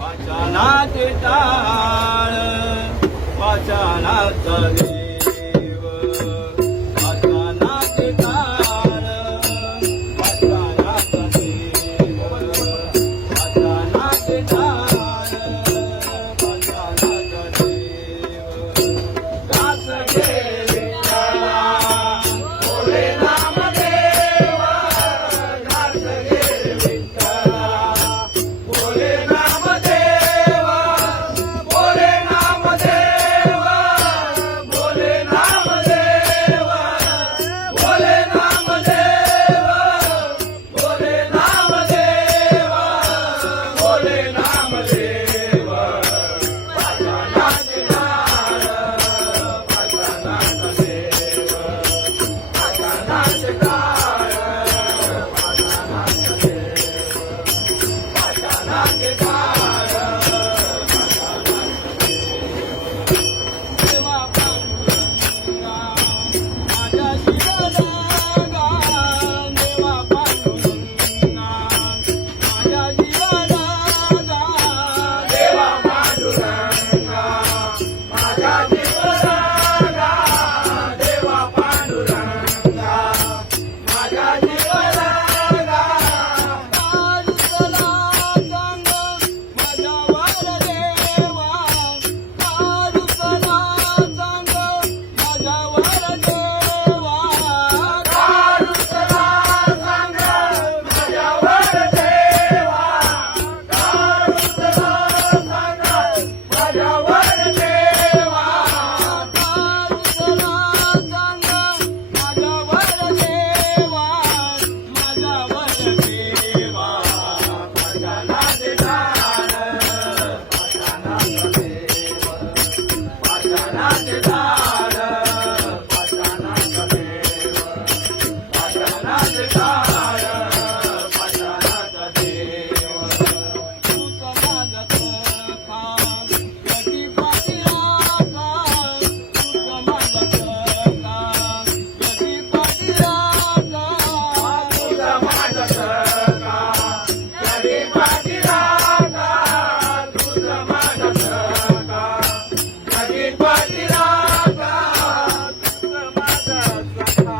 वाचनाचे टाळ वाचनाचा देव वाचनाचे टाळ वाचनाचा देव वाचनाचे टाळ वाचनाचा देव दास घे विठ्ठला बोले नामदेवा दास घे विठ्ठला बोले नामदेवा बोले नामदेवा बोले नामदेवा बोले नामदेवा बोले नामदेवा बोले नामदेवा वाचनाचे टाळ वाचनाचा देव वाचनाचे टाळ वाचनाचा देव वाचनाचे टाळ देवा पांडुरंगा माझ्या जीवनागा देवा पांडुरंगा माझ्या जीवनागा देवा पांडुरंगा माझ्या जीवनागा देवा पांडुरंगा माझ्या जीवनागा कारुसला सांग माझ्यावर देवा कारुसला सांग माझ्यावर देवा कारुसला सांग माझ्यावर देवा कारुसला सांग माझ्यावर देवा कारुसला सांग माझ्यावर देवा माझ्यावर देवा वाचनाचे टाळ वाचनाचा देव वाचनाचे टाळ वाचनाचा देव वाचनाचे टाळ वाचनाचा देव तूच माझा सखा कधी पाठीराखा तूच माझा सखा कधी पाठीराखा तूच माझा सखा कधी पाठीराखा तूच माझा सखा कधी पाठीराखा तूच माझा सखा